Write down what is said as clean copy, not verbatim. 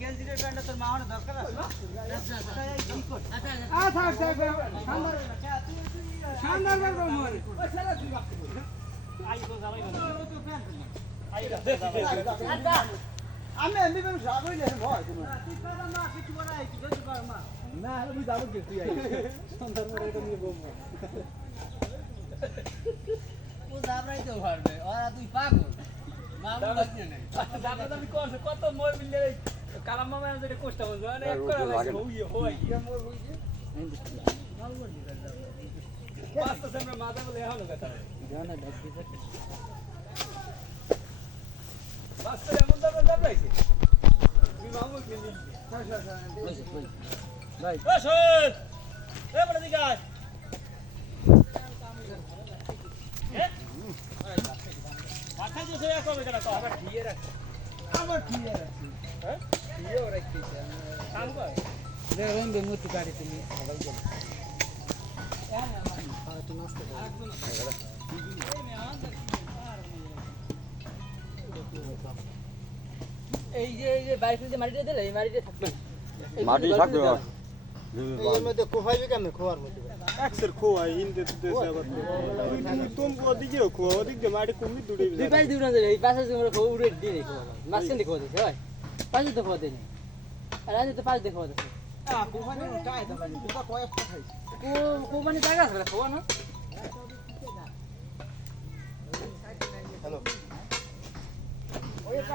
গেঞ্জির প্যান্টটা তোর মা হওয়ার দরকার আছে না? আমি এমনি বেশ রাগই নেই ভয় না আমি যাবো কে তুই সন্ধ্যার পরে এটা নিয়ে বলবো ও যাবরাই তো পারবে ওরা তুই পাগল মামু লাগছে না দামি করছে কত মোর মিলে কালাম মামা যেটা কষ্ট বলছো মানে এক করে লাগে হই মোর হইছে মামু বল দিবা পাঁচটা সামনে মাথা বলে এখনো কথা জানা দেখি বাস এমন দাবরাইছে তুই মামু মিলি ভাই বসুন এ বড় দিগা মাথা জুসে কবে গেল তো আবার ঠিয়ে রাখ হ্যাঁ ঠিয়েও রাখছিস কাম কর দেখেন বে মুতি কাটি তুমি সবাই গেল আর তো নষ্ট করে এই যে বাইরে যে মাটিটা দিলে এই মাটিতে থাকবে মাটি থাকবে এর মধ্যে কোফাইবে কেমনে খোয়ার মধ্যে अक्सर खोआ हिंदे देश अब तुम ओदिके खोआ ओदिके माडी कुम्मी दुडे দুই পাশ দুই না এই পাশে তোমরা খো উড়ে দিয়ে দেখো মাঝখান দেখো দিছে ভাই পাশে দেখো দেনি আর আজ তো পাশ দেখো দিছে কোফানি কাই দা পানি তুই কয়েকটা খাইছ কোফানি জায়গা আছে খোয়া না হ্যালো ওই একটা